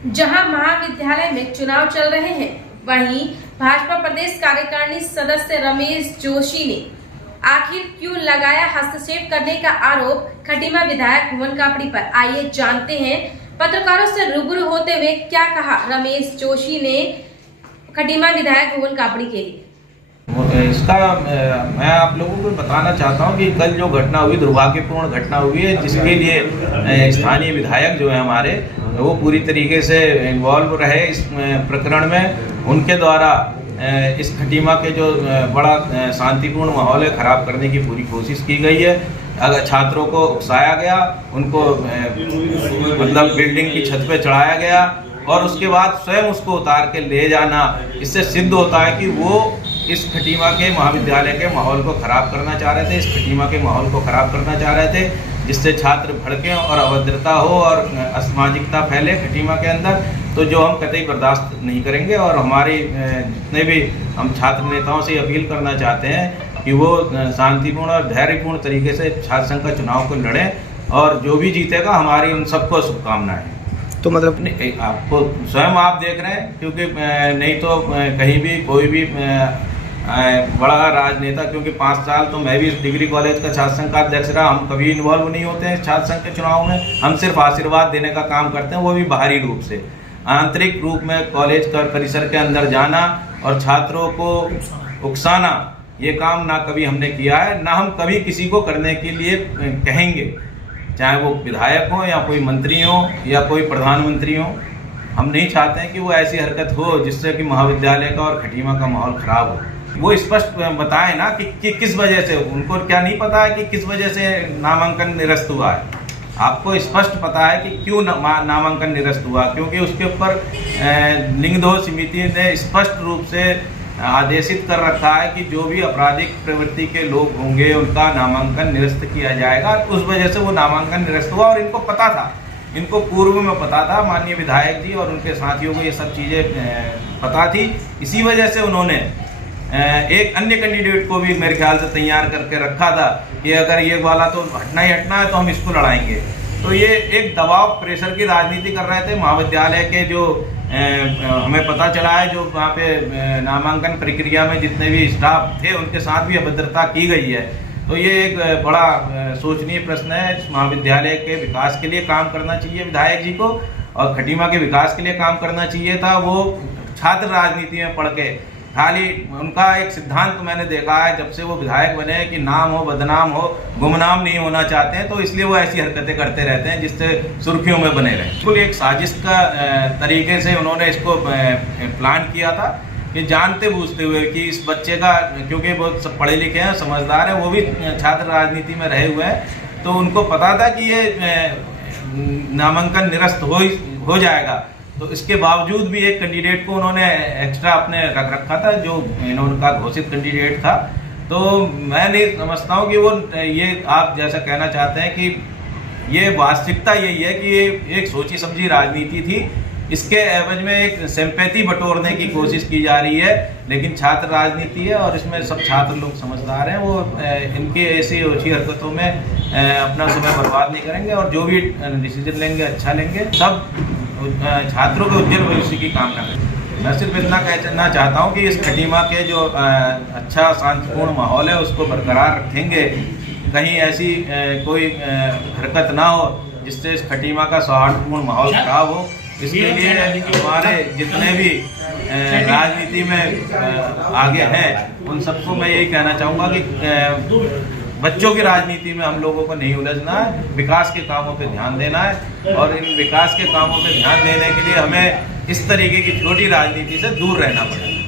जहां महाविद्यालय में चुनाव चल रहे हैं, वहीं भाजपा प्रदेश कार्यकारिणी सदस्य रमेश जोशी ने आखिर क्यों लगाया हस्तक्षेप करने का आरोप खटीमा विधायक भुवन कापड़ी पर। आइए जानते हैं पत्रकारों से रूबरू होते हुए क्या कहा रमेश जोशी ने खटीमा विधायक भुवन कापड़ी के लिए। इसका मैं आप लोगों को बताना चाहता हूं कि कल जो घटना हुई, दुर्भाग्यपूर्ण घटना हुई है, जिसके लिए स्थानीय विधायक जो है हमारे, वो पूरी तरीके से इन्वॉल्व रहे इस प्रकरण में। उनके द्वारा इस खटीमा के जो बड़ा शांतिपूर्ण माहौल है, खराब करने की पूरी कोशिश की गई है। अगर छात्रों को उकसाया गया, उनको मतलब बिल्डिंग की छत पे चढ़ाया गया और उसके बाद स्वयं उसको उतार के ले जाना, इससे सिद्ध होता है कि वो इस खटीमा के महाविद्यालय के माहौल को खराब करना चाह रहे थे, इस खटीमा के माहौल को खराब करना चाह रहे थे, जिससे छात्र भड़कें और अभद्रता हो और असामाजिकता फैले खटीमा के अंदर। तो जो हम कतई बर्दाश्त नहीं करेंगे और हमारी जितने भी हम छात्र नेताओं से अपील करना चाहते हैं कि वो शांतिपूर्ण और धैर्यपूर्ण तरीके से छात्र संघ का चुनाव को लड़ें और जो भी जीतेगा हमारी उन सबको शुभकामनाएं। तो मतलब आपको स्वयं आप देख रहे हैं, क्योंकि नहीं तो कहीं भी कोई भी बड़ा राजनेता, क्योंकि 5 साल तो मैं भी डिग्री कॉलेज का छात्र संघ का अध्यक्ष रहा, हम कभी इन्वॉल्व नहीं होते हैं छात्र संघ के चुनाव में। हम सिर्फ आशीर्वाद देने का काम करते हैं, वो भी बाहरी रूप से। आंतरिक रूप में कॉलेज का परिसर के अंदर जाना और छात्रों को उकसाना, ये काम ना कभी हमने किया है, ना हम कभी किसी को करने के लिए कहेंगे, चाहे वो विधायक हो या कोई मंत्री हो या कोई प्रधानमंत्री हो। हम नहीं चाहते हैं कि वो ऐसी हरकत हो जिससे कि महाविद्यालय का और खटीमा का माहौल खराब हो। वो स्पष्ट बताएं ना कि किस वजह से, उनको क्या नहीं पता है कि किस वजह से नामांकन निरस्त हुआ है। आपको स्पष्ट पता है कि क्यों नामांकन निरस्त हुआ, क्योंकि उसके ऊपर लिंगदोह समिति ने स्पष्ट रूप से आदेशित कर रखा है कि जो भी आपराधिक प्रवृत्ति के लोग होंगे उनका नामांकन निरस्त किया जाएगा। उस वजह से वो नामांकन निरस्त हुआ और इनको पता था, इनको पूर्व में पता था, माननीय विधायक जी और उनके साथियों को ये सब चीज़ें पता थी। इसी वजह से उन्होंने एक अन्य कैंडिडेट को भी मेरे ख्याल से तैयार करके रखा था कि अगर ये वाला तो हटना ही हटना है तो हम इसको लड़ाएंगे। तो ये एक दबाव, प्रेशर की राजनीति कर रहे थे। महाविद्यालय के जो हमें पता चला है, जो वहाँ पे नामांकन प्रक्रिया में जितने भी स्टाफ थे उनके साथ भी अभद्रता की गई है। तो ये एक बड़ा सोचनीय प्रश्न है। महाविद्यालय के विकास के लिए काम करना चाहिए विधायक जी को और खटीमा के विकास के लिए काम करना चाहिए था। वो छात्र राजनीति में पढ़ के खाली उनका एक सिद्धांत मैंने देखा है जब से वो विधायक बने कि नाम हो, बदनाम हो, गुमनाम नहीं होना चाहते हैं, तो इसलिए वो ऐसी हरकतें करते रहते हैं जिससे सुर्खियों में बने रहें। बिल्कुल एक साजिश का तरीके से उन्होंने इसको प्लान किया था कि जानते बूझते हुए कि इस बच्चे का, क्योंकि बहुत सब पढ़े लिखे हैं, समझदार हैं, वो भी छात्र राजनीति में रहे हुए हैं, तो उनको पता था कि ये नामांकन निरस्त हो जाएगा। तो इसके बावजूद भी एक कैंडिडेट को उन्होंने एक्स्ट्रा अपने रख रखा था, जो इनका घोषित कैंडिडेट था। तो मैं नहीं समझता हूँ कि वो ये आप जैसा कहना चाहते हैं कि ये वास्तविकता यही है कि ये एक सोची समझी राजनीति थी। इसके एवज में एक सिंपैथी बटोरने की कोशिश की जा रही है, लेकिन छात्र राजनीति है और इसमें सब छात्र लोग समझदार हैं। वो इनकी ऐसी ओछी हरकतों में अपना समय बर्बाद नहीं करेंगे और जो भी डिसीजन लेंगे अच्छा लेंगे। सब छात्रों के उज्जवल भविष्य की कामना करें। मैं सिर्फ इतना कहना चाहता हूँ कि इस खटीमा के जो अच्छा शांतिपूर्ण माहौल है उसको बरकरार रखेंगे। कहीं ऐसी कोई हरकत ना हो जिससे इस खटीमा का सौहार्दपूर्ण माहौल खराब हो। इसके लिए हमारे जितने भी राजनीति में आगे हैं उन सबको मैं यही कहना चाहूँगा कि बच्चों की राजनीति में हम लोगों को नहीं उलझना है, विकास के कामों पे ध्यान देना है और इन विकास के कामों पे ध्यान देने के लिए हमें इस तरीके की छोटी राजनीति से दूर रहना पड़ेगा।